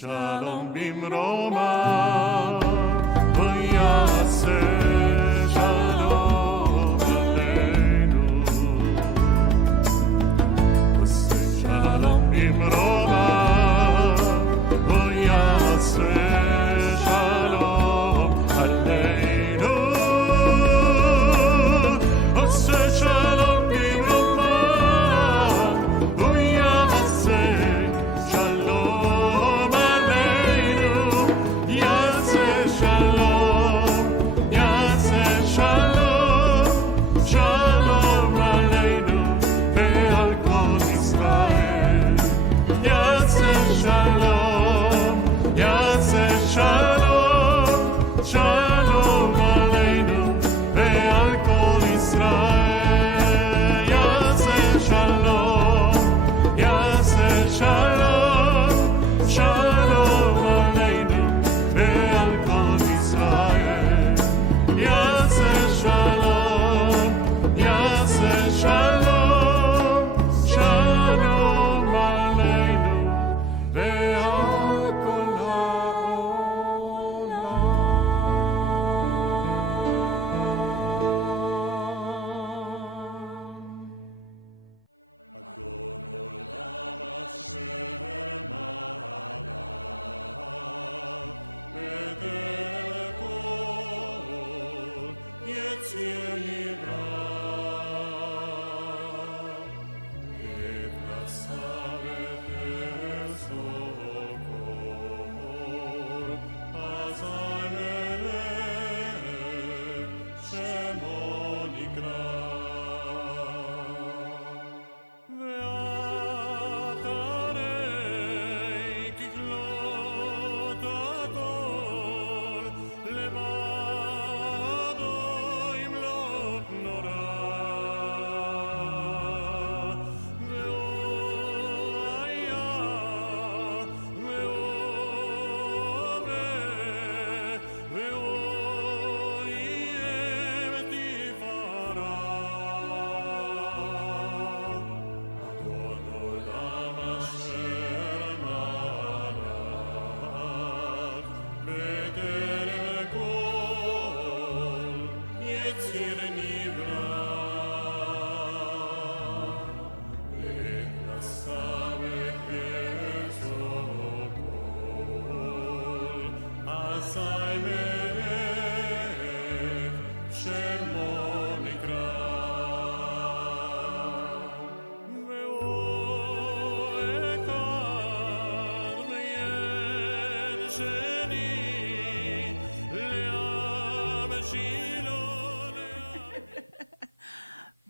שלום במרומה, ויעשה שלום עלינו. עושה שלום במרומה, ויעשה שלום עלינו. עושה שלום במרומה, ויעשה שלום עלינו.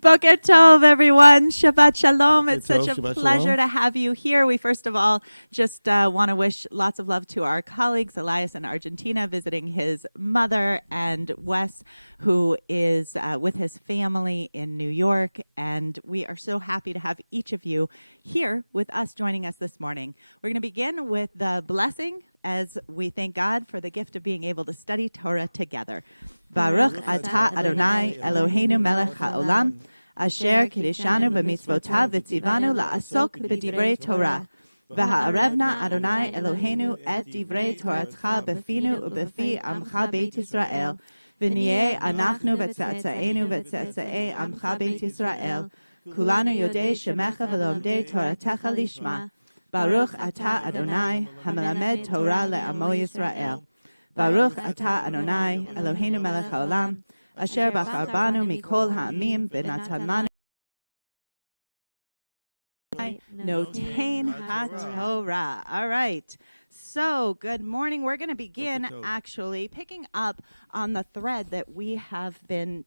Boker Tov, everyone. Shabbat Shalom. It's Boker such Tov, a Shabbat pleasure Shalom. to have you here. We first of all just want to wish lots of love to our colleagues, Elias in Argentina, visiting his mother, and Wes, who is with his family in New York. And we are so happy to have each of you here with us, joining us this morning. We're going to begin with the blessing as we thank God for the gift of being able to study Torah together. Baruch atah Adonai Eloheinu melech haolam, asher kiddushanu b'mitzvotav v'tzivanu la'asok b'divrei Torah. V'ha'arevna Adonai Eloheinu et divrei Toratcha b'finu u'b'fi amcha Beit Yisrael. V'niyeh anachnu v'tze'etze'enu v'tze'etze'ei amcha Beit Yisrael. Kulanu yodei shemecha v'lomdei Toratecha lishma. Baruch atah Adonai hamelamed Torah le'amo Yisrael. Baruch atah Adonai Eloheinu melech haolam, asher bachar banu mikol ha'amim v'natan lanu notein ha'torah. All right. So, good morning. We're going to begin actually picking up on the thread that we have been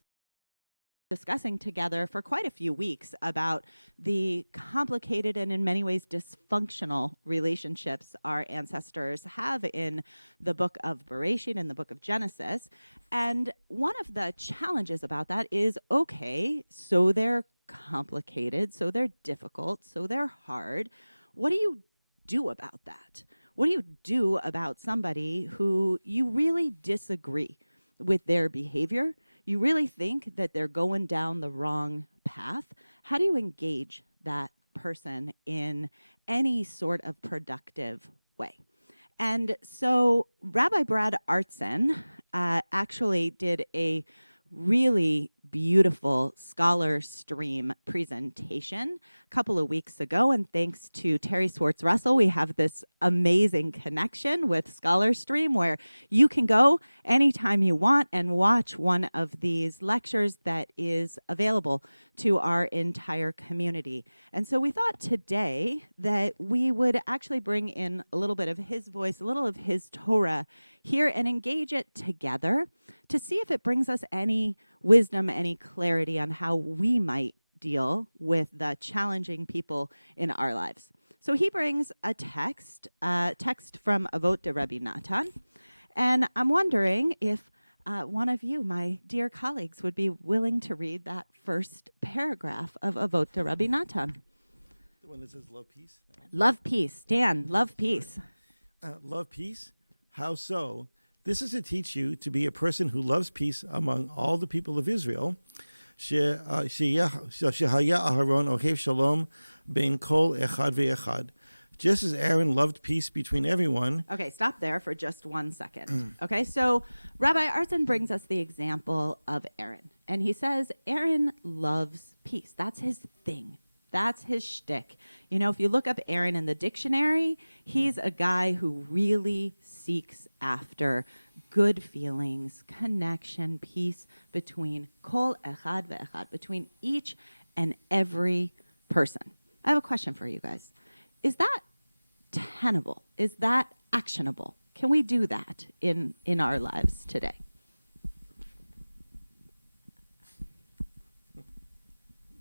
discussing together for quite a few weeks about the complicated and in many ways dysfunctional relationships our ancestors have in the book of Bereshit and the book of Genesis. And one of the challenges about that is, okay, so they're complicated, so they're difficult, so they're hard. What do you do about that? What do you do about somebody who you really disagree with their behavior? You really think that they're going down the wrong path? How do you engage that person in any sort of productive way? And so Rabbi Artson actually did a really beautiful scholar stream presentation a couple of weeks ago, and thanks to Terry Swartz Russell, we have this amazing connection with Scholar Stream where you can go anytime you want and watch one of these lectures that is available to our entire community. And so we thought today that we would actually bring in a little bit of his voice, a little of his Torah here, and engage it together to see if it brings us any wisdom, any clarity on how we might deal with the challenging people in our lives. So he brings a text from Avot de Rabbi Natan, and I'm wondering if one of you, my dear colleagues, would be willing to read that first paragraph of Avot de Rabbi Natan. The one that says love peace? Love peace. Dan, love peace. Love peace? How so? This is to teach you to be a person who loves peace among all the people of Israel. Shehaya Aharon ohev shalom bein kol echad ve'echad. Just as Aaron loved peace between everyone. Okay, stop there for just 1 second. Okay, so Rabbi Artson brings us the example of Aaron. And he says Aaron loves peace. That's his thing. That's his shtick. You know, if you look up Aaron in the dictionary, he's a guy who really seeks after good feelings, connection, peace between kol echad ve'echad, between each and every person. I have a question for you guys. Is that tenable? Is that actionable? Can we do that in our lives today?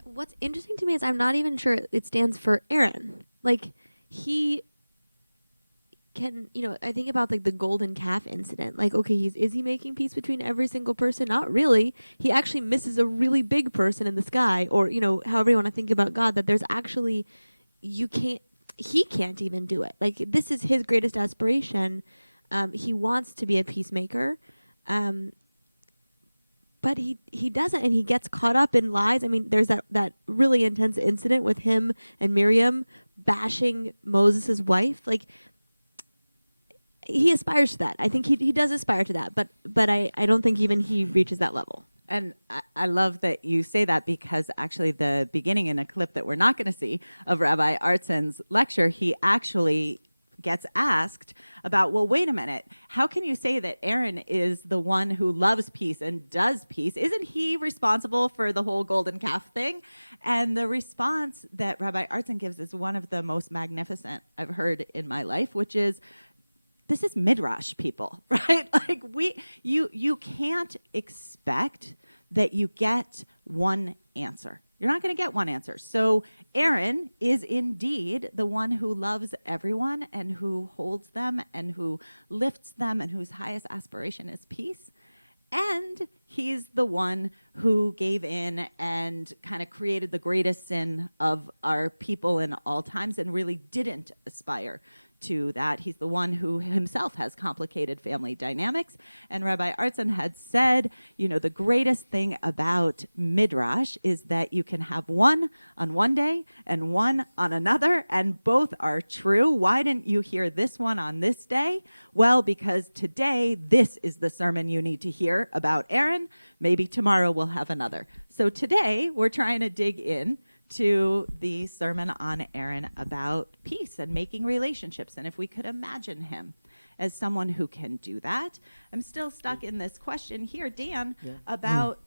What's interesting to me is I'm not even sure it stands for Aaron. Like, he can, I think about like the golden calf incident. Like, okay, is he making peace between every single person? Not really. He actually misses a really big person in the sky, or, however you want to think about God, that there's actually, he can't even do it. Like, this is his greatest aspiration. He wants to be a peacemaker. But he doesn't, and he gets caught up in lies. I mean, there's that really intense incident with him and Miriam bashing Moses' wife. Like, he aspires to that. I think he does aspire to that, but I don't think even he reaches that level. And I love that you say that, because actually the beginning in a clip that we're not going to see of Rabbi Artson's lecture, he actually gets asked about, well, wait a minute, how can you say that Aaron is the one who loves peace and does peace? Isn't he responsible for the whole golden calf thing? And the response that Rabbi Artson gives is one of the most magnificent I've heard in my life, which is, this is midrash, people, right? Like, you can't expect that you get one answer You're not going to get one answer. So Aaron is indeed the one who loves everyone and who holds them and who lifts them and whose highest aspiration is peace. And he's the one who gave in and kind of created the greatest sin of our people in all times and really didn't aspire to that. He's the one who himself has complicated family dynamics. And Rabbi Artson had said, the greatest thing about Midrash is that you can have one on one day and one on another, and both are true. Why didn't you hear this one on this day? Well, because today, this is the sermon you need to hear about Aaron. Maybe tomorrow we'll have another. So today, we're trying to dig in to the sermon on Aaron about peace and making relationships. And if we could imagine him as someone who can do that. I'm still stuck in this question here, Dan, about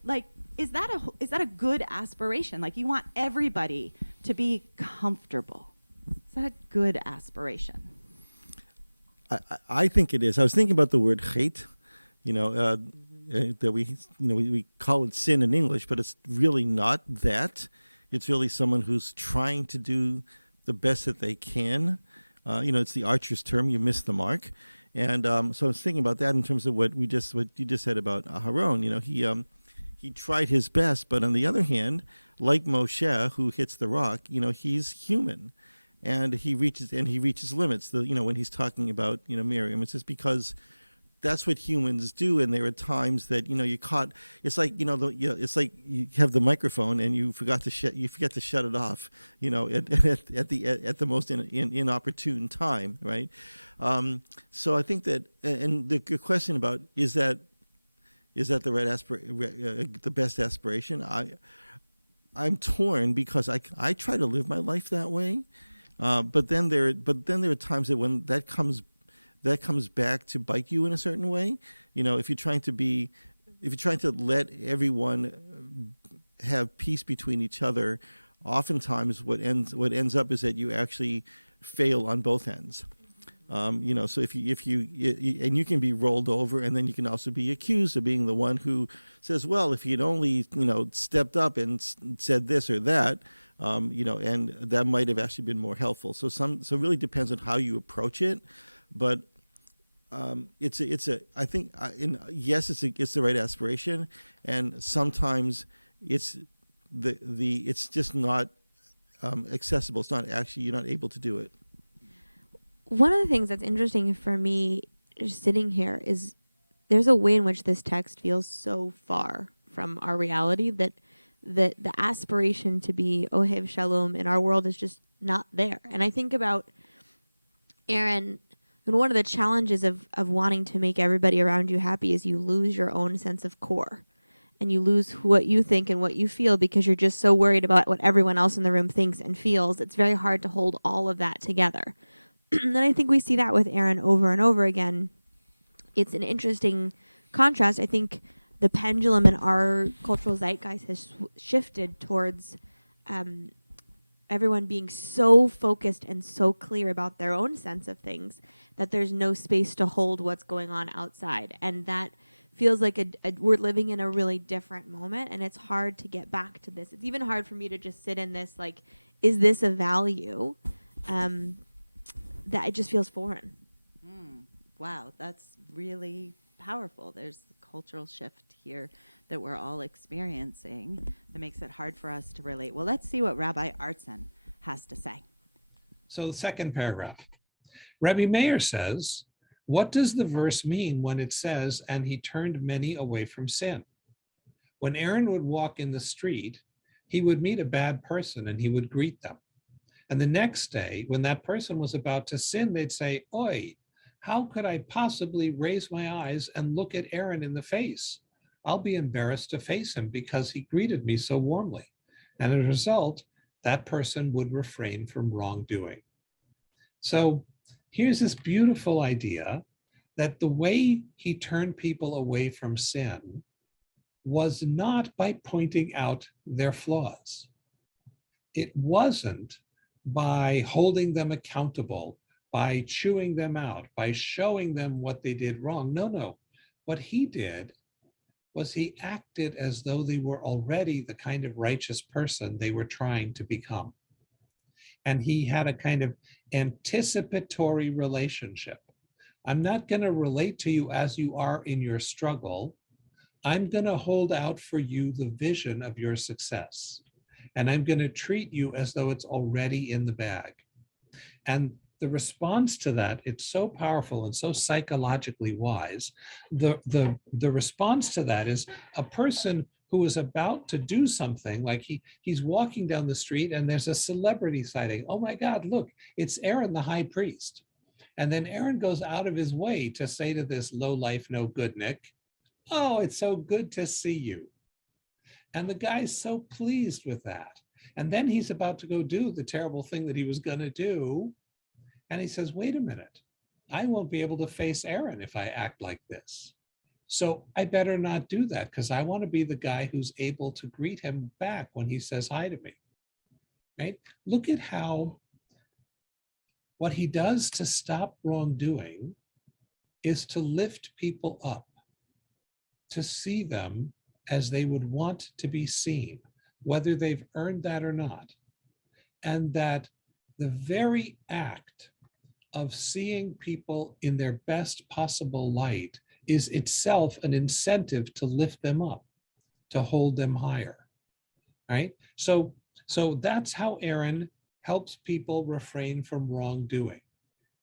is that a good aspiration? Like, you want everybody to be comfortable. Is that a good aspiration? I think it is. I was thinking about the word chet, that we call it sin in English, but it's really not that. It's really someone who's trying to do the best that they can. It's the archer's term, you miss the mark. And so I was thinking about that in terms of what you just said about Aharon. He tried his best, but on the other hand, like Moshe, who hits the rock, he's human. And he reaches limits. When he's talking about, Miriam, it's just because that's what humans do, and there are times that you're caught. It's like it's like you have the microphone and you forget to shut it off. At the most inopportune time, right? So I think that, and the question about is that the right the best aspiration? I'm torn because I try to live my life that way, but then there are times that when that comes back to bite you in a certain way. If you're trying to let everyone have peace between each other, oftentimes what ends up is that you actually fail on both ends. So if you and you can be rolled over, and then you can also be accused of being the one who says, well, if you'd only stepped up and said this or that, and that might have actually been more helpful. So it really depends on how you approach it. But it's the right aspiration, and sometimes it's just not accessible. It's not actually, you're not able to do it. One of the things that's interesting for me just sitting here is there's a way in which this text feels so far from our reality that the aspiration to be Ohev Shalom in our world is just not there. And I think about Aaron. And one of the challenges of wanting to make everybody around you happy is you lose your own sense of core. And you lose what you think and what you feel because you're just so worried about what everyone else in the room thinks and feels. It's very hard to hold all of that together. And then I think we see that with Aaron over and over again. It's an interesting contrast. I think the pendulum in our cultural zeitgeist has shifted towards everyone being so focused and so clear about their own sense of things that there's no space to hold what's going on outside. And that feels like we're living in a really different moment, and it's hard to get back to this. It's even hard for me to just sit in this, like, is this a value? That it just feels foreign. Wow, that's really powerful. There's a cultural shift here that we're all experiencing that makes it hard for us to relate. Well, let's see what Rabbi Artson has to say. So the second paragraph. Rabbi Meir says, what does the verse mean when it says, and he turned many away from sin? When Aaron would walk in the street, he would meet a bad person and he would greet them. And the next day, when that person was about to sin, they'd say, Oi, how could I possibly raise my eyes and look at Aaron in the face? I'll be embarrassed to face him because he greeted me so warmly. And as a result, that person would refrain from wrongdoing. So here's this beautiful idea that the way he turned people away from sin was not by pointing out their flaws. It wasn't by holding them accountable, by chewing them out, by showing them what they did wrong. No. What he did was he acted as though they were already the kind of righteous person they were trying to become. And he had a kind of anticipatory relationship. I'm not going to relate to you as you are in your struggle. I'm going to hold out for you the vision of your success. And I'm going to treat you as though it's already in the bag. And the response to that, it's so powerful and so psychologically wise. The response to that is a person who is about to do something, like he's walking down the street and there's a celebrity sighting. Oh my God, look, it's Aaron, the high priest. And then Aaron goes out of his way to say to this low life, no good Nick, oh, it's so good to see you. And the guy's so pleased with that. And then he's about to go do the terrible thing that he was going to do. And he says, wait a minute, I won't be able to face Aaron if I act like this. So I better not do that, because I want to be the guy who's able to greet him back when he says hi to me. Right? Look at how what he does to stop wrongdoing is to lift people up, to see them as they would want to be seen, whether they've earned that or not. And that the very act of seeing people in their best possible light is itself an incentive to lift them up, to hold them higher, right? So that's how Aaron helps people refrain from wrongdoing,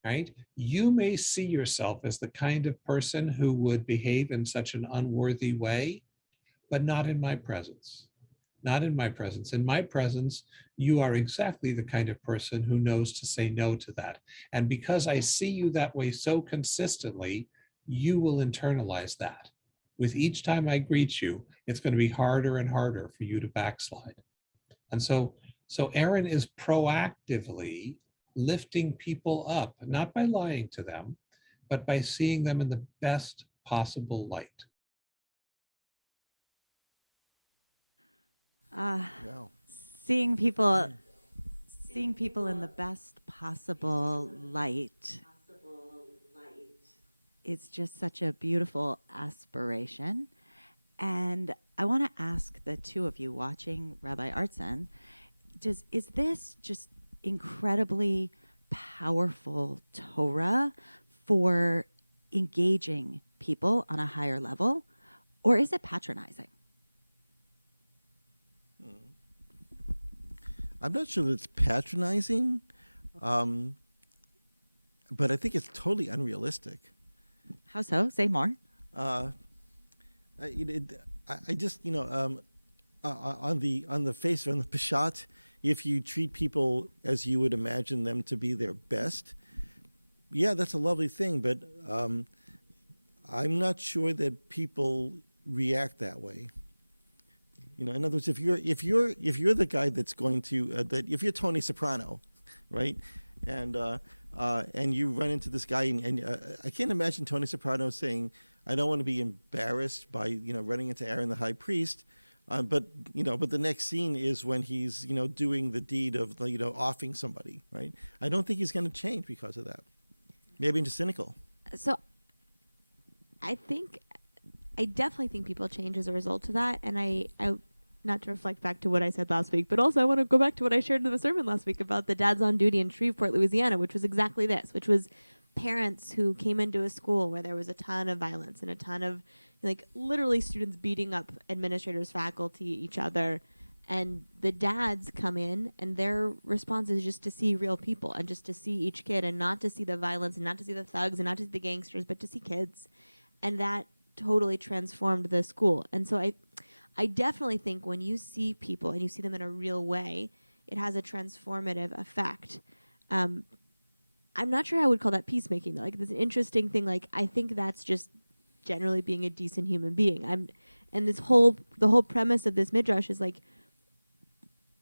right? You may see yourself as the kind of person who would behave in such an unworthy way, but not in my presence. Not in my presence. In my presence, you are exactly the kind of person who knows to say no to that. And because I see you that way so consistently, you will internalize that. With each time I greet you, it's going to be harder and harder for you to backslide. And so Aaron is proactively lifting people up, not by lying to them, but by seeing them in the best possible light. Wow. Seeing people in the best possible light is just such a beautiful aspiration. And I want to ask the two of you watching Rabbi Artson, is this just incredibly powerful Torah for engaging people on a higher level, or is it patronizing? I'm not sure that it's patronizing, but I think it's totally unrealistic. How so? Say more. I just, on the face, on the Peshat, if you treat people as you would imagine them to be their best, yeah, that's a lovely thing. But I'm not sure that people react that way. In other words, if you're the guy that's going to if you're Tony Soprano, right, and you run into this guy, and I can't imagine Tony Soprano saying, "I don't want to be embarrassed by running into Aaron the high priest," but the next scene is when he's doing the deed of offing somebody, right? I don't think he's going to change because of that. Maybe into cynical. So I definitely think people change as a result of that. And I not to reflect back to what I said last week, but also I want to go back to what I shared in the sermon last week about the dads on duty in Shreveport, Louisiana, which was exactly this, which was parents who came into a school where there was a ton of violence and a ton of literally students beating up administrators, faculty, each other. And the dads come in and their response is just to see real people and just to see each kid and not to see the violence and not to see the thugs and not to see the gangsters, but to see kids. And that totally transformed the school. And so I definitely think when you see people and you see them in a real way, it has a transformative effect. I'm not sure I would call that peacemaking though. This interesting thing. I think that's just generally being a decent human being. And the whole premise of this midrash is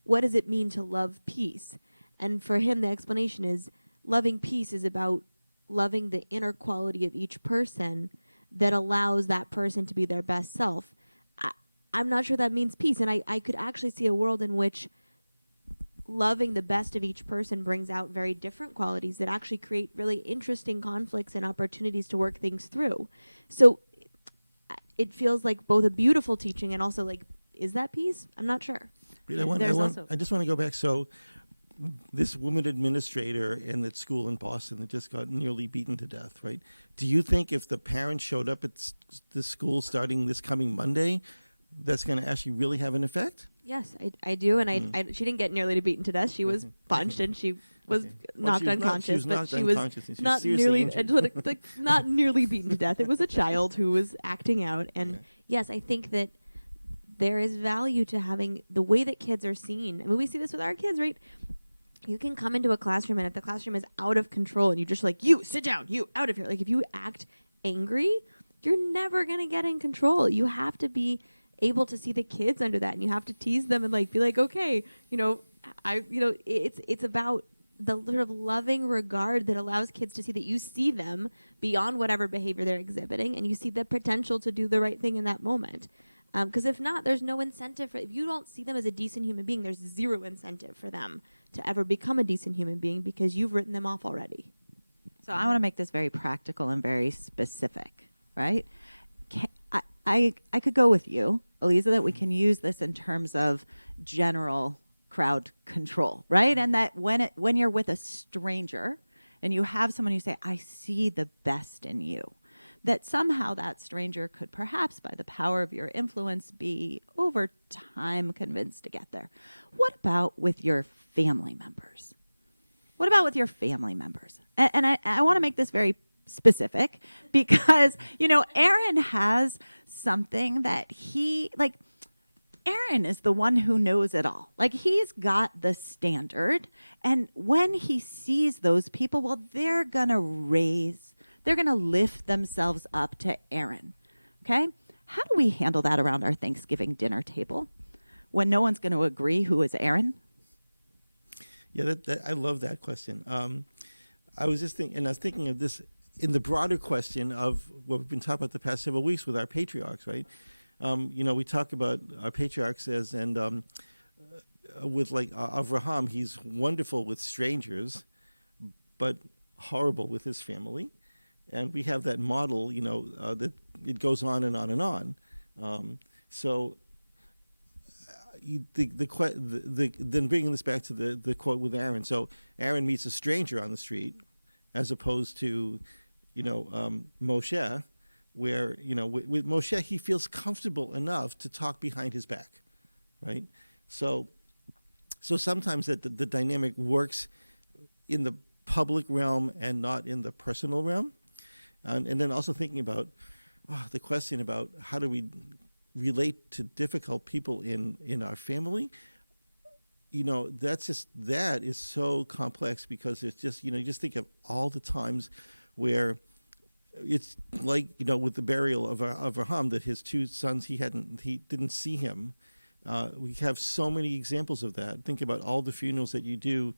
what does it mean to love peace? And for him, the explanation is loving peace is about loving the inner quality of each person that allows that person to be their best self. I'm not sure that means peace. And I could actually see a world in which loving the best of each person brings out very different qualities that actually create really interesting conflicts and opportunities to work things through. So it feels like both a beautiful teaching and also like, is that peace? I'm not sure. I just want to go back. So this woman administrator in that school in Boston that just got nearly beaten to death, right? Do you think if the parents showed up at the school starting this coming Monday, that's going to actually really have an effect? Yes, I do. And she didn't get nearly beaten to death. She was punched and she was knocked unconscious. She was not nearly not nearly beaten to death. It was a child who was acting out. And yes, I think that there is value to having the way that kids are seen. I mean, we see this with our kids, right? You can come into a classroom, and if the classroom is out of control and you just like, you sit down, you out of here. Like if you act angry, you're never going to get in control. You have to be able to see the kids under that, and you have to tease them and like be like, okay, it's about the sort of loving regard that allows kids to see that you see them beyond whatever behavior they're exhibiting, and you see the potential to do the right thing in that moment. Because if not, there's no incentive if you don't see them as a decent human being, there's zero incentive for them to ever become a decent human being because you've written them off already. So I want to make this very practical and very specific, right? I could go with you, Eliza, that we can use this in terms of general crowd control, right? And that when you're with a stranger and you have someone you say, I see the best in you, that somehow that stranger could perhaps, by the power of your influence, be over time convinced to get there. What about with your family members? What about with your family members? And I want to make this very specific because, Aaron has something that Aaron is the one who knows it all. Like, he's got the standard. And when he sees those people, well, they're going to lift themselves up to Aaron. Okay? How do we handle that around our Thanksgiving dinner table when no one's going to agree who is Aaron? Yeah, I love that question. I was thinking of this in the broader question of what we've been talking about the past several weeks with our patriarchs, right? We talk about our patriarchs with like Avraham, he's wonderful with strangers, but horrible with his family. And we have that model, that it goes on and on and on. Then bringing this back to the quote with Aaron. So Aaron meets a stranger on the street, as opposed to, Moshe, where with Moshe he feels comfortable enough to talk behind his back, right? So sometimes that the dynamic works in the public realm and not in the personal realm. And then also thinking about the question about how do we relate to difficult people in our family. That is so complex because it's just, you just think of all the times where it's like, with the burial of Avraham, that his two sons, he didn't see him. We have so many examples of that. Think about all the funerals that you do,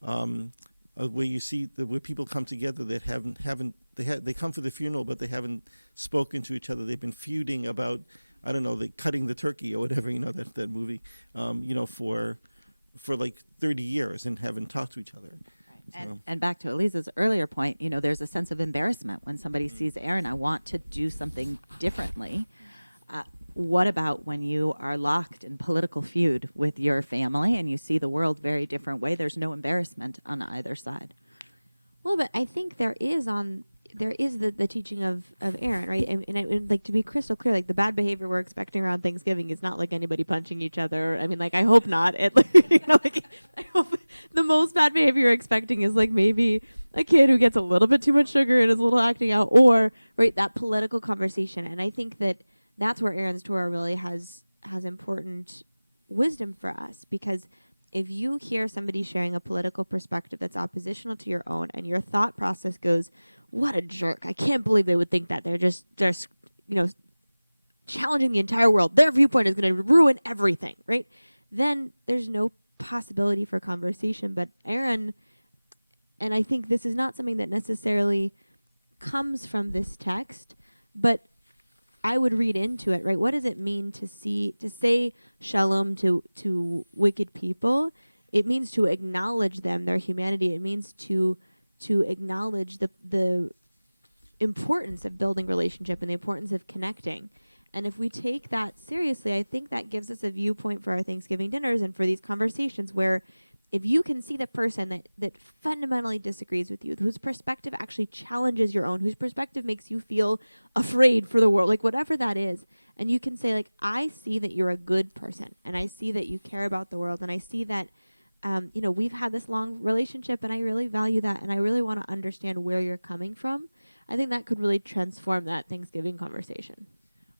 where you see where people come together that they come for the funeral, but they haven't spoken to each other. They've been feuding about, I don't know, cutting the turkey or whatever, that movie, for like 30 years and haven't talked to each other. Right. And back to Eliza's earlier point, there's a sense of embarrassment when somebody sees Aaron. I want to do something differently. What about when you are locked in political feud with your family and you see the world very different way? There's no embarrassment on either side. Well, but I think there is the teaching of Aaron, right? And like, to be crystal clear, like the bad behavior we're expecting around Thanksgiving is not like anybody punching each other. I mean, like, I hope not. I hope the most bad behavior you're expecting is like maybe a kid who gets a little bit too much sugar and is a little acting out, or right, that political conversation. And I think that's where Aaron's Torah really has important wisdom for us, because if you hear somebody sharing a political perspective that's oppositional to your own and your thought process goes, what a jerk, I can't believe they would think that, they're just challenging the entire world, their viewpoint is going to ruin everything, right? Then there's no possibility for conversation. But Aaron, and I think this is not something that necessarily comes from this text, but I would read into it, right? What does it mean to say shalom to wicked people? It means to acknowledge them, their humanity. It means to acknowledge the importance of building relationship and the importance of connecting. And if we take that seriously, I think that gives us a viewpoint for our Thanksgiving dinners and for these conversations where if you can see the person that fundamentally disagrees with you, whose perspective actually challenges your own, whose perspective makes you feel afraid for the world, like whatever that is, and you can say, like, I see that you're a good person, and I see that you care about the world, and I see that, we've had this long relationship, and I really value that, and I really want to understand where you're coming from. I think that could really transform that Thanksgiving conversation.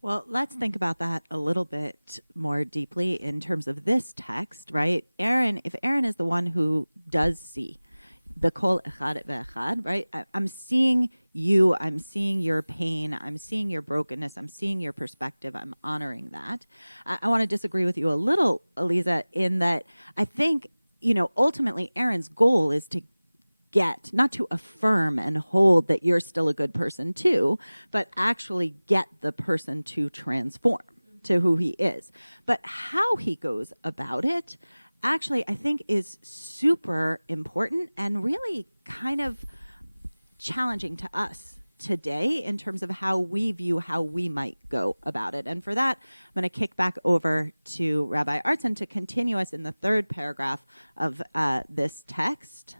Well, let's think about that a little bit more deeply in terms of this text, right? If Aaron is the one who does see the kol echad ve'echad, right? I'm seeing you, I'm seeing your pain, I'm seeing your brokenness, I'm seeing your perspective, I'm honoring that. I want to disagree with you a little, Eliza, in that I think, ultimately Aaron's goal is to not to affirm and hold that you're still a good person too, but actually get the person to transform to who he is. But how he goes about it, actually, I think is super important and really kind of challenging to us today in terms of how we view how we might go about it. And for that, I'm going to kick back over to Rabbi Artson to continue us in the third paragraph of this text.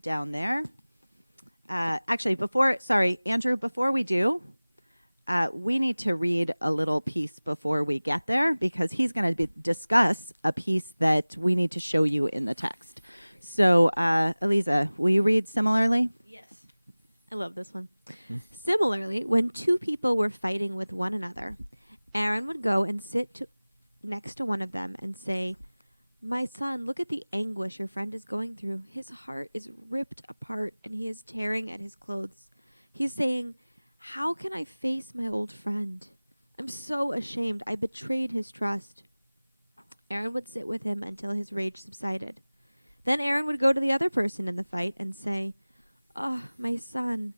Down there. Actually, Andrew, before we do, we need to read a little piece before we get there because he's going to discuss a piece that we need to show you in the text. So, Eliza, will you read similarly? Yes. I love this one. Similarly, when two people were fighting with one another, Aaron would go and sit next to one of them and say, "My son, look at the anguish your friend is going through. His heart is ripped apart and he is tearing at his clothes. He's saying, 'How can I face my old friend? I'm so ashamed. I betrayed his trust.'" Aaron would sit with him until his rage subsided. Then Aaron would go to the other person in the fight and say, "Oh, my son,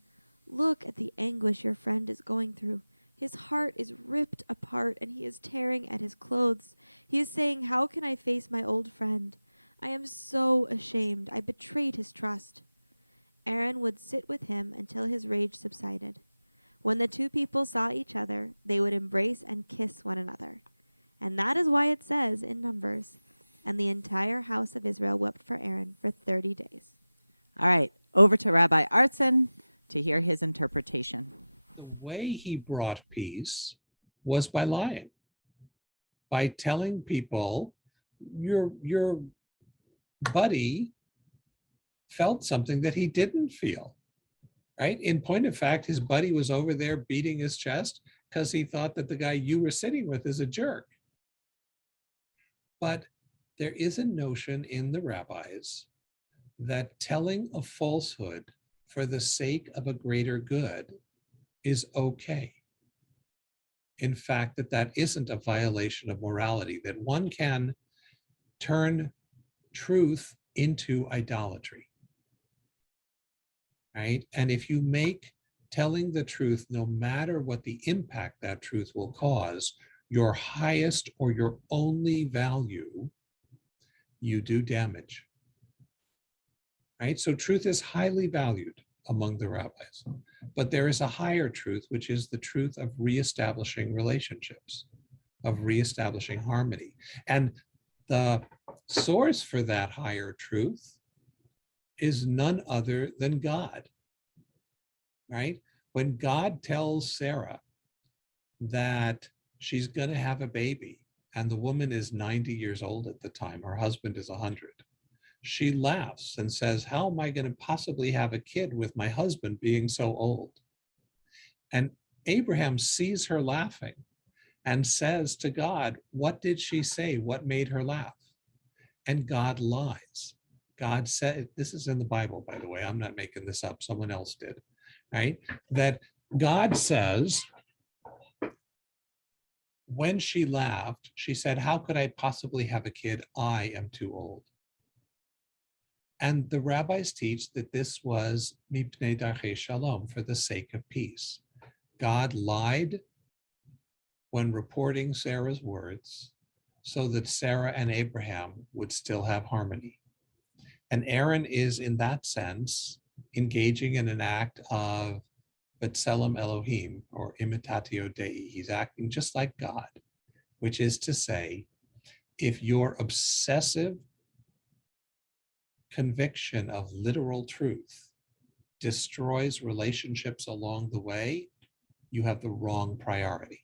look at the anguish your friend is going through. His heart is ripped apart and he is tearing at his clothes. He is saying, 'How can I face my old friend? I am so ashamed. I betrayed his trust.'" Aaron would sit with him until his rage subsided. When the two people saw each other, they would embrace and kiss one another. And that is why it says in Numbers, "And the entire house of Israel wept for Aaron for 30 days. All right, over to Rabbi Artson to hear his interpretation. The way he brought peace was by lying, by telling people your buddy felt something that he didn't feel, right? In point of fact, his buddy was over there beating his chest because he thought that the guy you were sitting with is a jerk. But there is a notion in the rabbis that telling a falsehood for the sake of a greater good is okay. In fact, that isn't a violation of morality, that one can turn truth into idolatry, right? And if you make telling the truth, no matter what the impact that truth will cause, your highest or your only value, you do damage, right? So truth is highly valued among the rabbis, but there is a higher truth, which is the truth of reestablishing relationships, of reestablishing harmony. And the source for that higher truth is none other than God, right? When God tells Sarah that she's going to have a baby, and the woman is 90 years old at the time, her husband is 100, she laughs and says, "How am I going to possibly have a kid with my husband being so old?" And Abraham sees her laughing and says to God, "What did she say? What made her laugh?" And God lies. God said, this is in the Bible, by the way, I'm not making this up, someone else did, right? That God says, when she laughed, she said, "How could I possibly have a kid? I am too old." And the rabbis teach that this was mipnei darchei shalom, for the sake of peace. God lied when reporting Sarah's words so that Sarah and Abraham would still have harmony. And Aaron is, in that sense, engaging in an act of B'Tselem Elohim, or imitatio Dei. He's acting just like God, which is to say, if your obsessive conviction of literal truth destroys relationships along the way, you have the wrong priority.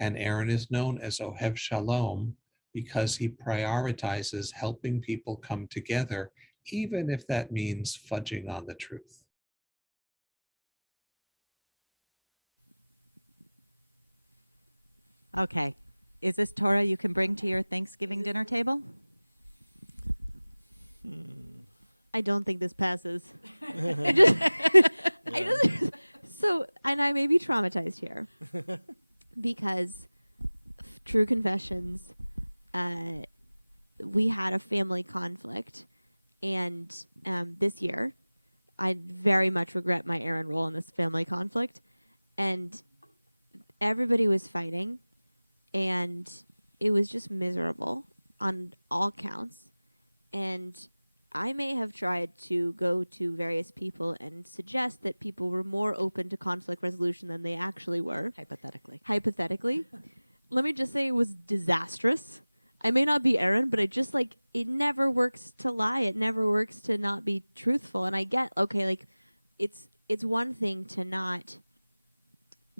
And Aaron is known as Ohev Shalom because he prioritizes helping people come together, even if that means fudging on the truth. Okay. Is this Torah you can bring to your Thanksgiving dinner table? I don't think this passes. I just so, and I may be traumatized here because true confessions, we had a family conflict, and this year, I very much regret my Aaron role in this family conflict, and everybody was fighting, and it was just miserable on all counts, and I may have tried to go to various people and suggest that people were more open to conflict resolution than they actually were. Hypothetically. Let me just say it was disastrous. I may not be Aaron, but it never works to lie. It never works to not be truthful. And I get, okay, like, it's one thing to not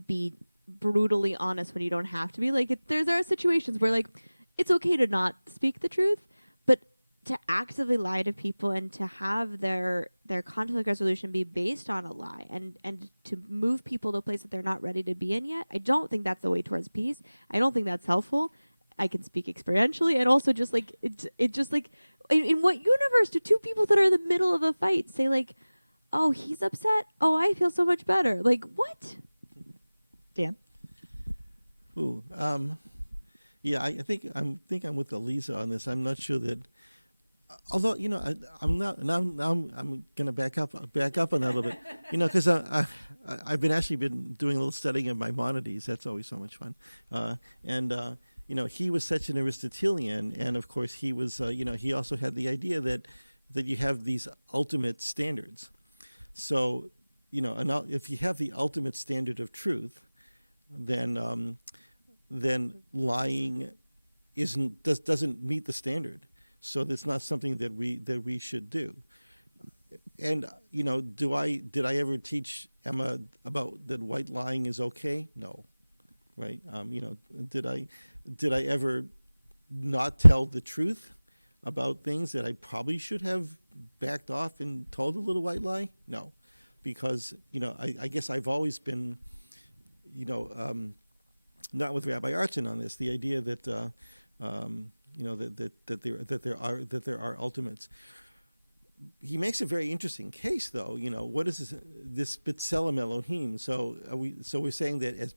be brutally honest when you don't have to be. Like, there are situations where, like, it's okay to not speak the truth, but to actively lie to people and to have their conflict resolution be based on a lie and to move people to a place that they're not ready to be in yet, I don't think that's the way towards peace. I don't think that's helpful. I can speak experientially, and also just like it just like in what universe do two people that are in the middle of a fight say like, oh, he's upset, oh, I feel so much better? Like, what? Dan? Ooh, yeah, I think I'm with Elisa on this. I'm not sure that, although I'm gonna back up on that a little bit, because I've been doing a little studying of Maimonides. That's always so much fun, he was such an Aristotelian, and of course he was, he also had the idea that you have these ultimate standards. So, if you have the ultimate standard of truth, then lying doesn't meet the standard. So that's not something that we should do. And did I ever teach Emma about that white lying is okay? No, right? Did I ever not tell the truth about things that I probably should have backed off and told a little white lie? No, because I guess I've always been not with Rabbi Artson on this. The idea that that there are ultimates. He makes a very interesting case, though. What is this B'Tselem Elohim? So we're saying that as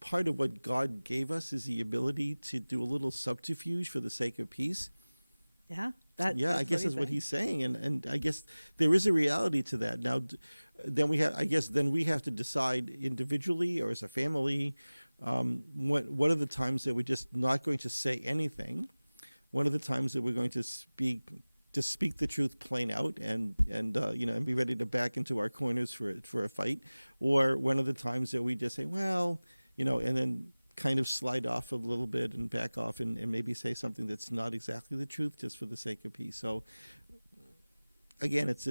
part of what God gave us is the ability to do a little subterfuge for the sake of peace. Yeah. I guess that's what he's saying, and I guess there is a reality to that. Now, then we have to decide individually or as a family. What are the times that we're just not going to say anything? What are the times that we're going to speak the truth plain out and be ready to back into our corners for a fight? Or one of the times that we just say, well, and then kind of slide off a little bit and back off and maybe say something that's not exactly the truth just for the sake of peace. So again, it's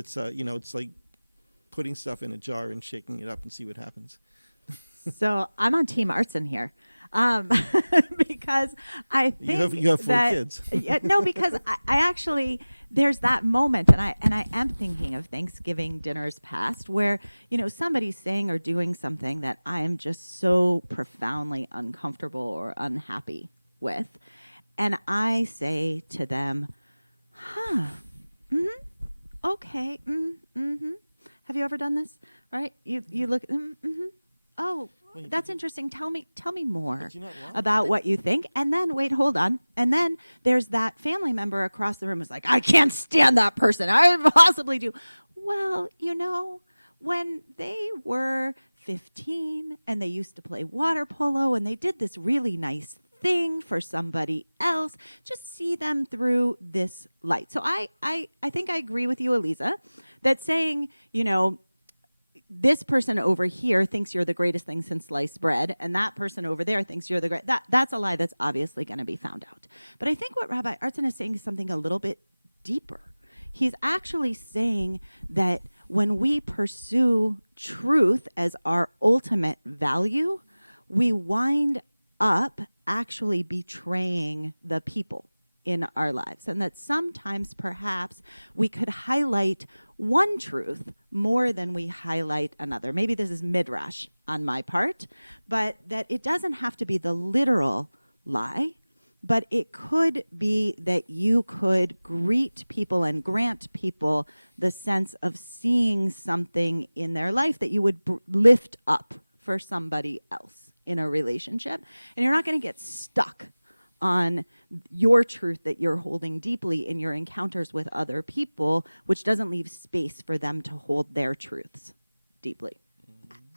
like putting stuff in a jar and shaking it up and see what happens. So I'm on Team Artson here, because I think you have 4 kids. No, because I actually, there's that moment, and I am thinking of Thanksgiving dinners past where somebody's saying or doing something that I am just so profoundly uncomfortable or unhappy with, and I say to them, okay, have you ever done this? Right? You look. Oh, that's interesting. Tell me more about what you think. And then, wait, hold on. And then there's that family member across the room who's like, I can't stand that person. I possibly do. Well, when they were 15 and they used to play water polo and they did this really nice thing for somebody else, just see them through this light. So I think I agree with you, Elisa, that saying, this person over here thinks you're the greatest thing since sliced bread, and that person over there thinks you're the great. That's a lie that's obviously going to be found out. But I think what Rabbi Artson is saying is something a little bit deeper. He's actually saying that when we pursue truth as our ultimate value, we wind up actually betraying the people in our lives, and that sometimes perhaps we could highlight one truth more than we highlight another. Maybe this is midrash on my part, but that it doesn't have to be the literal lie, but it could be that you could greet people and grant people the sense of seeing something in their life that you would lift up for somebody else in a relationship, and you're not going to get stuck on your truth that you're holding deeply in your encounters with other people, which doesn't leave space for them to hold their truths deeply.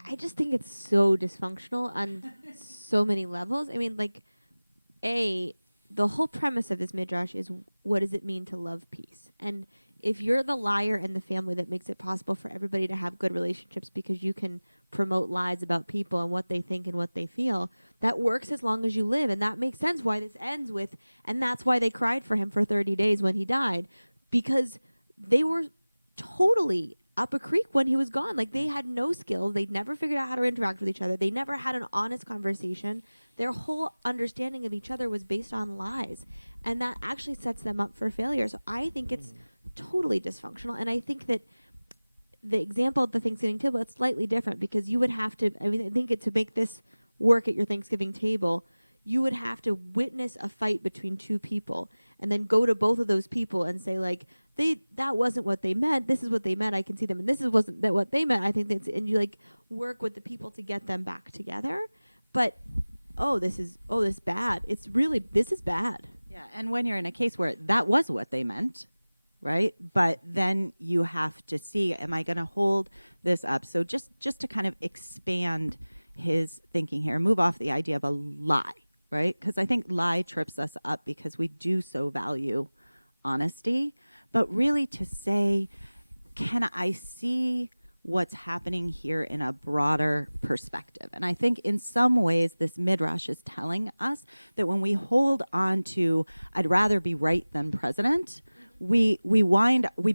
I just think it's so dysfunctional on so many levels. I mean, like, the whole premise of this midrash is, what does it mean to love peace? And if you're the liar in the family that makes it possible for everybody to have good relationships because you can promote lies about people and what they think and what they feel, that works as long as you live. And that makes sense why this ends with, and that's why they cried for him for 30 days when he died, because they were totally up a creek when he was gone. Like, they had no skills. They'd never figured out how to interact with each other. They never had an honest conversation. Their whole understanding of each other was based on lies. And that actually sets them up for failure. So I think it's totally dysfunctional. And I think that the example at the Thanksgiving table, it's slightly different, because you would have to, I mean, I think to make this work at your Thanksgiving table, you would have to witness a fight between two people and then go to both of those people and say, like, that wasn't what they meant. This is what they meant. I can see them. And this wasn't that what they meant. I think that's, and you like work with the people to get them back together. But, this is bad. This is bad. Yeah. And when you're in a case where that was what they meant, right? But then you have to see, am I going to hold this up? So just to kind of expand his thinking here, move off the idea of a lie, right? Because I think lie trips us up because we do so value honesty. But really to say, can I see what's happening here in a broader perspective? And I think in some ways this midrash is telling us that when we hold on to, I'd rather be right than president, we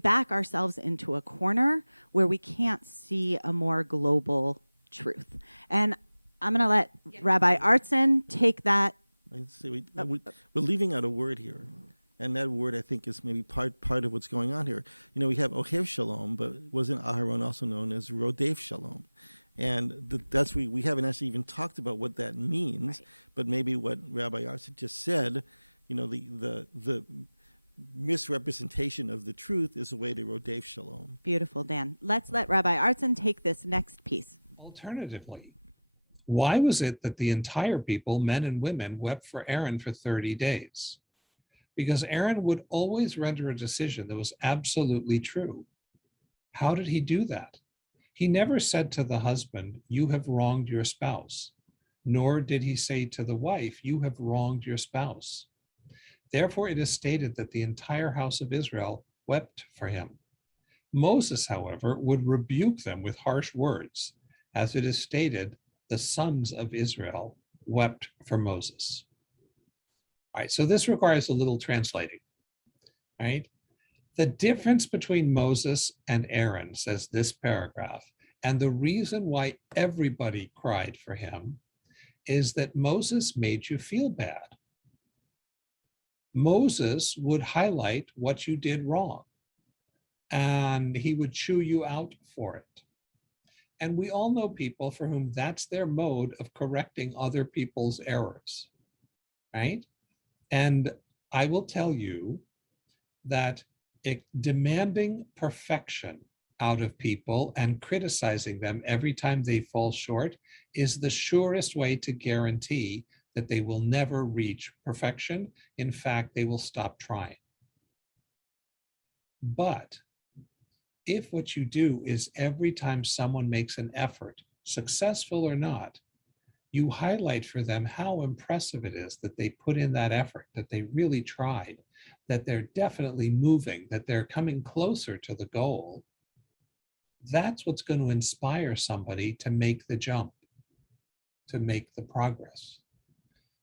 back ourselves into a corner where we can't see a more global truth. And I'm going to let Rabbi Artson take that. Let's see, we're leaving out a word here. And that word, I think, is maybe part of what's going on here. You know, we have Ohev Shalom, but wasn't Aharon also known as Rodef Shalom? And that's we haven't actually even talked about what that means. Right. But maybe what Rabbi Artson just said, you know, the misrepresentation of the truth is a way to Rodef Shalom. Beautiful, Dan. Let's let Rabbi Artson take this next piece. Alternatively, why was it that the entire people, men and women, wept for Aaron for 30 days? Because Aaron would always render a decision that was absolutely true. How did he do that? He never said to the husband, "You have wronged your spouse," nor did he say to the wife, "You have wronged your spouse." Therefore, it is stated that the entire house of Israel wept for him. Moses, however, would rebuke them with harsh words. As it is stated, the sons of Israel wept for Moses. All right, so this requires a little translating, right? The difference between Moses and Aaron, says this paragraph, and the reason why everybody cried for him is that Moses made you feel bad. Moses would highlight what you did wrong, and he would chew you out for it. And we all know people for whom that's their mode of correcting other people's errors, right? And I will tell you that demanding perfection out of people and criticizing them every time they fall short is the surest way to guarantee that they will never reach perfection. In fact, they will stop trying. But if what you do is every time someone makes an effort, successful or not, you highlight for them how impressive it is that they put in that effort, that they really tried, that they're definitely moving, that they're coming closer to the goal, That's what's going to inspire somebody to make the jump, to make the progress.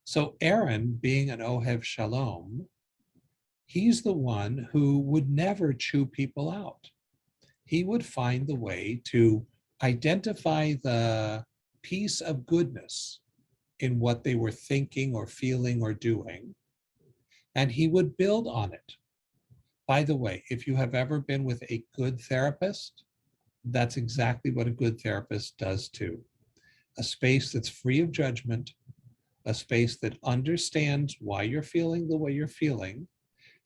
So Aaron, being an Ohev Shalom, he's the one who would never chew people out. He would find the way to identify the piece of goodness in what they were thinking or feeling or doing, and he would build on it. By the way, if you have ever been with a good therapist, that's exactly what a good therapist does too. A space that's free of judgment, a space that understands why you're feeling the way you're feeling,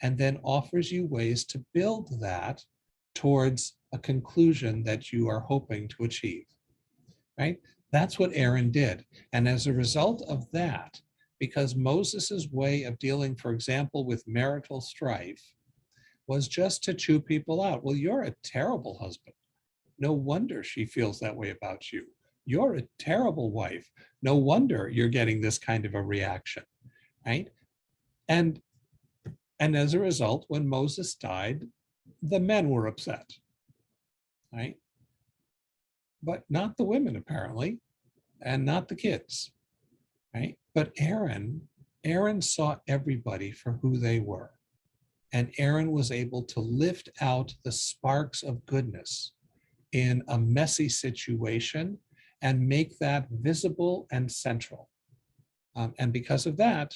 and then offers you ways to build that towards a conclusion that you are hoping to achieve, right? That's what Aaron did. And as a result of that, because Moses's way of dealing, for example, with marital strife was just to chew people out. Well, you're a terrible husband. No wonder she feels that way about you. You're a terrible wife. No wonder you're getting this kind of a reaction, right? And as a result, when Moses died, the men were upset, right? But not the women, apparently, and not the kids, right? But Aaron saw everybody for who they were. And Aaron was able to lift out the sparks of goodness in a messy situation and make that visible and central. And because of that,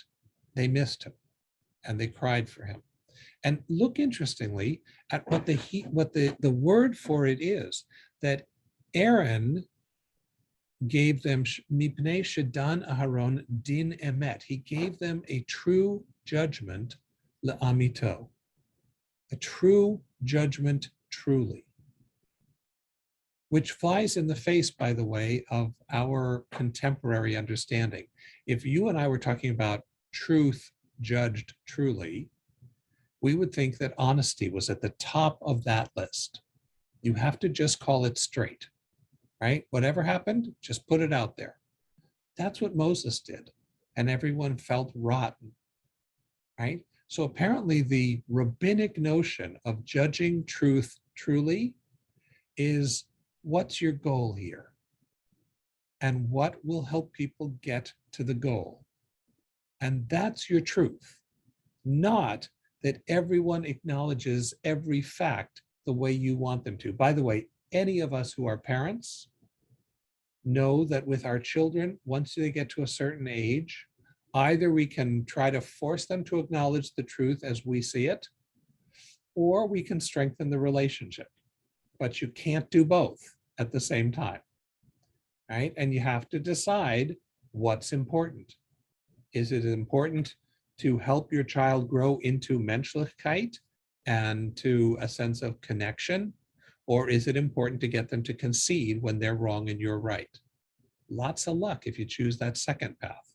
they missed him and they cried for him. And look interestingly at what the word for it is, that Aaron gave them mipnei shedan Aharon din emet. He gave them a true judgment le'amito, a true judgment truly, which flies in the face, by the way, of our contemporary understanding. If you and I were talking about truth judged truly, we would think that honesty was at the top of that list. You have to just call it straight, right? Whatever happened, just put it out there. That's what Moses did, and everyone felt rotten, right? So apparently the rabbinic notion of judging truth truly is, what's your goal here? And what will help people get to the goal? And that's your truth, not that everyone acknowledges every fact the way you want them to. By the way, any of us who are parents know that with our children, once they get to a certain age, either we can try to force them to acknowledge the truth as we see it, or we can strengthen the relationship. But you can't do both at the same time, right? And you have to decide what's important. Is it important to help your child grow into menschlichkeit and to a sense of connection? Or is it important to get them to concede when they're wrong and you're right? Lots of luck if you choose that second path.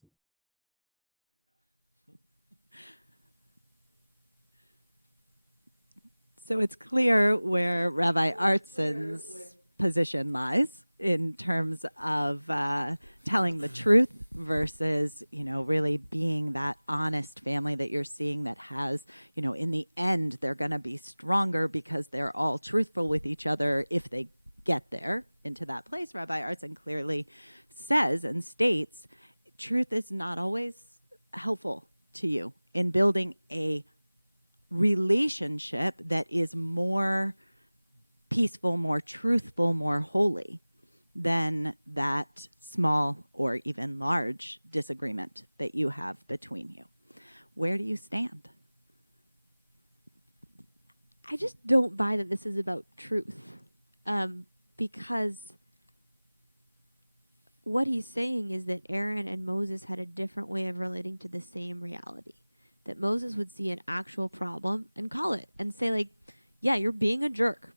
So it's clear where Rabbi Artson's position lies in terms of telling the truth versus, really being that honest family that you're seeing that has, in the end, they're going to be stronger because they're all truthful with each other if they get there into that place. Rabbi Artson clearly says and states, truth is not always helpful to you in building a relationship that is more peaceful, more truthful, more holy than that small or even large disagreement that you have between you. Where do you stand? I just don't buy that this is about truth, because what he's saying is that Aaron and Moses had a different way of relating to the same reality. That Moses would see an actual problem and call it and say, like, yeah, you're being a jerk.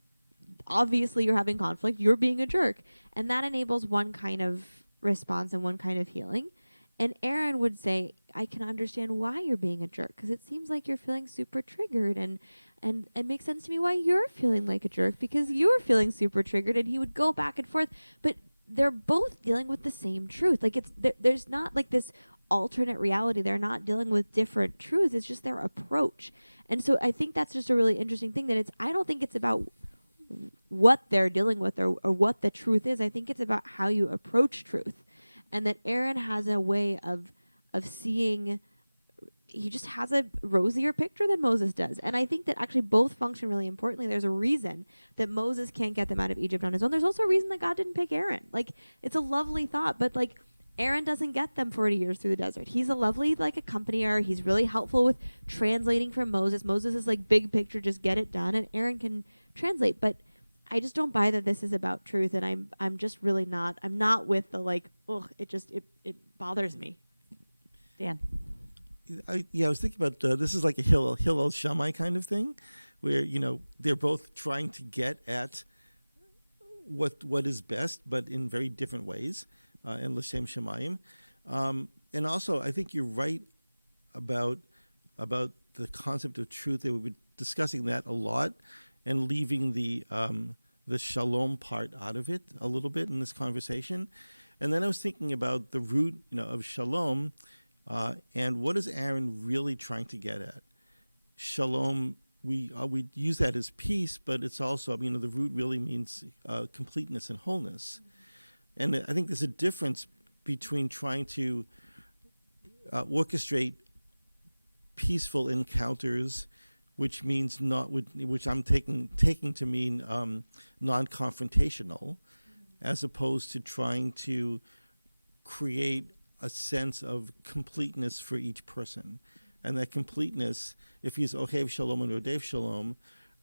Obviously, you're having conflict. You're being a jerk. And that enables one kind of response and one kind of healing. And Aaron would say, I can understand why you're being a jerk, because it seems like you're feeling super triggered. And it makes sense to me why you're feeling like a jerk, because you're feeling super triggered. And he would go back and forth. But they're both dealing with the same truth. Like, there's not like this alternate reality. They're not dealing with different truths. It's just their approach. And so I think that's just a really interesting thing, that I don't think it's about what they're dealing with or what the truth is. I think it's about how you approach truth, and that Aaron has a way of seeing. He just has a rosier picture than Moses does. And I think that actually both function really importantly. There's a reason that Moses can't get them out of Egypt on his own. There's also a reason that God didn't pick Aaron. Like, it's a lovely thought, but like, Aaron doesn't get them 40 years through the desert. He's a lovely, like, accompanier. He's really helpful with translating from Moses. Moses is like, big picture, just get it done. And Aaron can translate. But I just don't buy that this is about truth. And I'm just really not. I'm not with the, like, it bothers me. Dan. I was thinking about this is like a Hillel Shammai kind of thing, where they're both trying to get at what is best, but in very different ways, and l'shem shamayim. And also, I think you're right about the concept of truth. That we were discussing that a lot, and leaving the shalom part out of it a little bit in this conversation. And then I was thinking about the root, of shalom. And what is Aaron really trying to get at? Shalom, we use that as peace, but it's also, the root really means completeness and wholeness. And I think there's a difference between trying to orchestrate peaceful encounters, which means which I'm taking to mean non-confrontational, as opposed to trying to create a sense of completeness for each person. And that completeness, if he's Ohev Shalom and Rodev Shalom,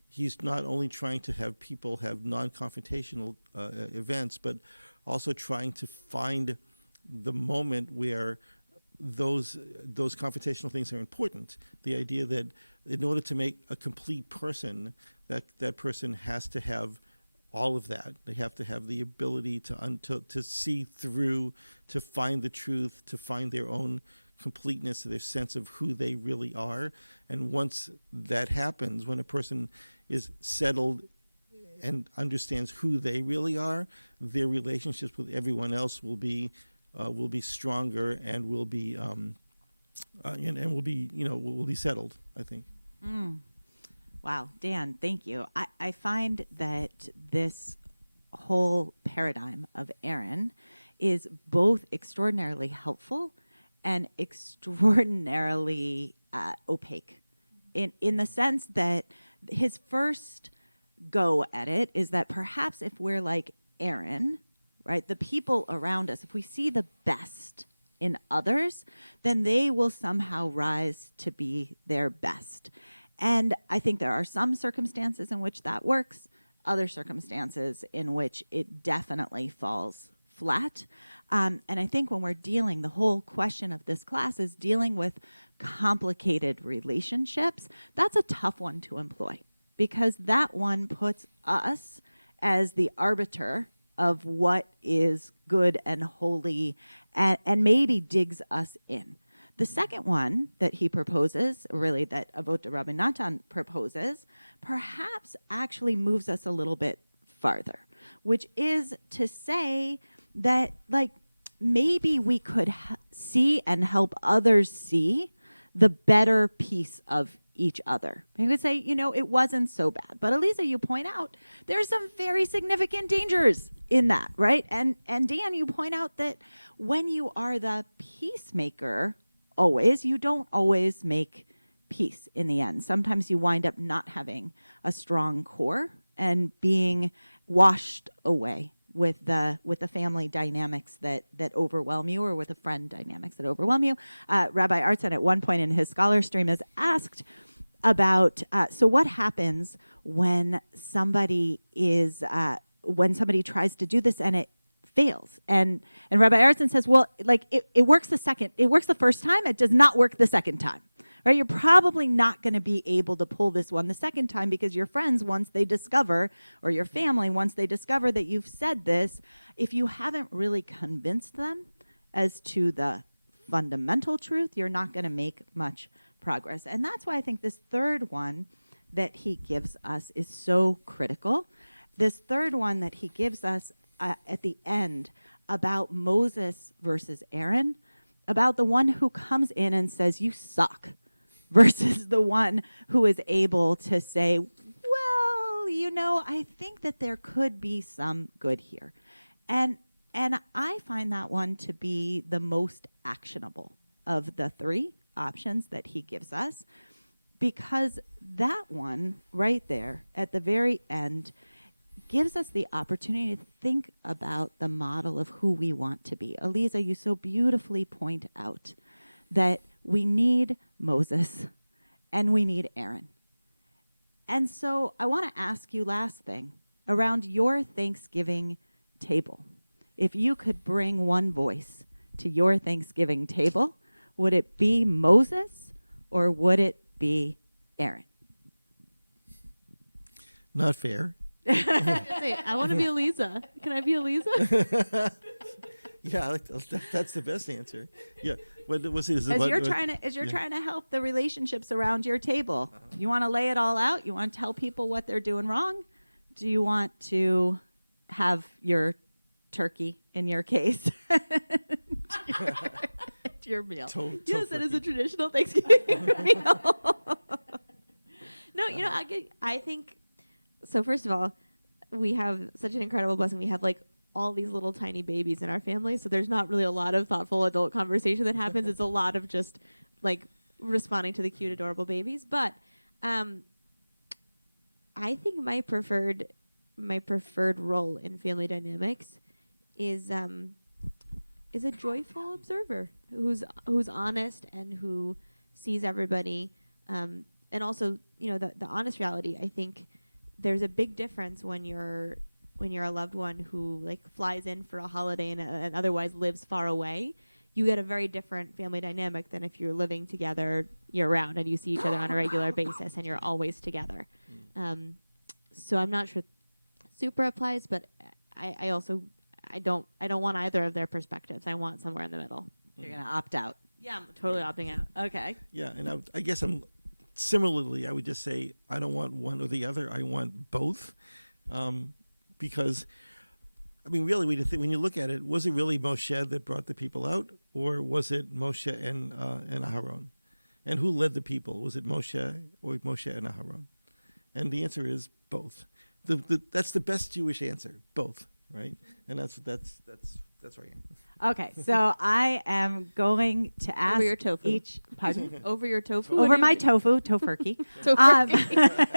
he's not only trying to have people have non-confrontational events, but also trying to find the moment where those confrontational things are important. The idea that in order to make a complete person, that person has to have all of that. They have to have the ability to see through, to find the truth, to find their own completeness, their sense of who they really are. And once that happens, when a person is settled and understands who they really are, their relationships with everyone else will be stronger and will be will be settled, I think. Wow, Dan, thank you. I find that this whole paradigm of Aaron is both extraordinarily helpful and extraordinarily opaque, in the sense that his first go at it is that perhaps if we're like Aaron, right, the people around us, if we see the best in others, then they will somehow rise to be their best. And I think there are some circumstances in which that works, other circumstances in which it definitely falls flat. And I think when we're the whole question of this class is dealing with complicated relationships, that's a tough one to employ, because that one puts us as the arbiter of what is good and holy, and maybe digs us in. The second one that he proposes, really that Avot Rabbi Natan proposes, perhaps actually moves us a little bit farther, which is to say that, like, maybe we could see and help others see the better piece of each other. You could say, it wasn't so bad. But Elisa, you point out there's some very significant dangers in that, right? And Dan, you point out that when you are the peacemaker, you don't always make peace in the end. Sometimes you wind up not having a strong core and being washed away with the family dynamics that overwhelm you, or with the friend dynamics that overwhelm you. Rabbi Artson at one point in his scholar stream is asked about, so what happens when somebody tries to do this and it fails? And Rabbi Artson says, well, like it works the first time, it does not work the second time. Right? You're probably not going to be able to pull this one the second time, because your friends, once they discover, or your family, once they discover that you've said this, if you haven't really convinced them as to the fundamental truth, you're not going to make much progress. And that's why I think this third one that he gives us is so critical. This third one that he gives us at the end about Moses versus Aaron, about the one who comes in and says, you suck, versus the one who is able to say, well, I think that there could be some good here. And I find that one to be the most actionable of the three options that he gives us, because that one right there at the very end gives us the opportunity to think about the model of who we want to be. Eliza, you so beautifully point out that we need Moses and we need Aaron. And so I want to ask you last thing around your Thanksgiving table. If you could bring one voice to your Thanksgiving table, would it be Moses or would it be Aaron? Not fair. I want to be Eliza. Can I be Eliza? Yeah, that's the best answer. Yeah. What was it? As you're trying to help the relationships around your table, you want to lay it all out? You want to tell people what they're doing wrong? Do you want to have your turkey, in your case, your meal? Yes, it is a traditional Thanksgiving meal. No, I think, so first of all, we have such an incredible blessing. We have like all these little tiny babies in our family, so there's not really a lot of thoughtful adult conversation that happens. It's a lot of just like responding to the cute, adorable babies. But I think my preferred role in family dynamics is a joyful observer who's honest and who sees everybody, and also the honest reality. I think there's a big difference when you're a loved one who like flies in for a holiday and otherwise lives far away. You get a very different family dynamic than if you're living together year round and you see each other on a regular basis and you're always together. So I'm not sure super applies, but I don't want either of their perspectives. I want somewhere in the middle. You're going to opt out. Yeah, I'm totally opting out. Okay. Yeah, and I guess similarly, I would just say I don't want one or the other. I want both. Because, I mean, really, when you look at it, was it really Moshe that brought the people out, or was it Moshe and Aharon? And who led the people? Was it Moshe or Moshe and Aharon? And the answer is both. That's the best Jewish answer, both, right? And that's where I am. Okay, so I am going to ask over your tofu. each. Pardon? Over your tofu. Over my tofu, tofurkey.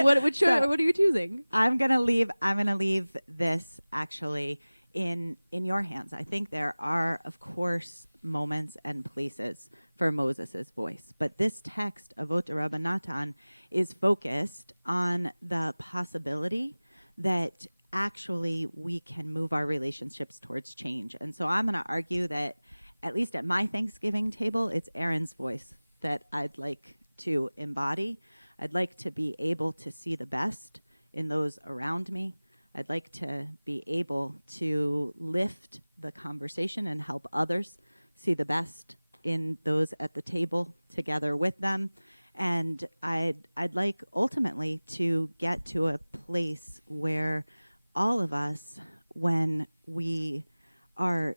What are you choosing? I'm gonna leave this actually in your hands. I think there are, of course, moments and places for Moses' voice, but this text, Avot Rabbi Natan, is focused on the possibility that actually we can move our relationships towards change. And so I'm going to argue that, at least at my Thanksgiving table, it's Aaron's voice that I'd like to embody. I'd like to be able to see the best in those around me. I'd like to be able to lift the conversation and help others see the best in those at the table together with them. And I'd like ultimately to get to a place where all of us, when we are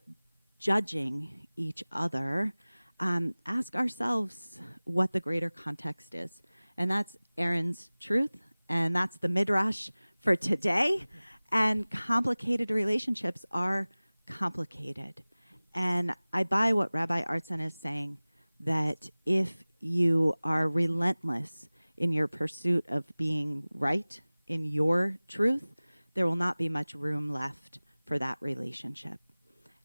judging each other, ask ourselves what the greater context is. And that's Aaron's truth, and that's the midrash for today. And complicated relationships are complicated. And I buy what Rabbi Artson is saying, that if you are relentless in your pursuit of being right in your truth, there will not be much room left for that relationship.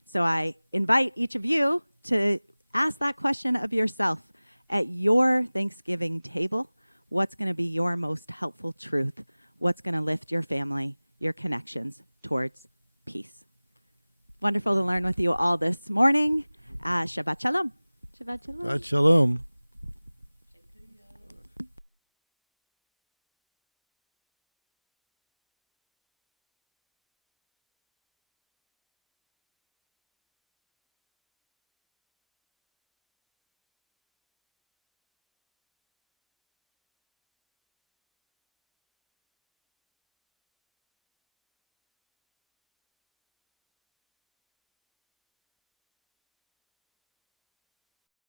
So I invite each of you to ask that question of yourself at your Thanksgiving table. What's going to be your most helpful truth? What's going to lift your family, your connections towards peace? Wonderful to learn with you all this morning. Shabbat shalom. Shabbat shalom. Shabbat shalom.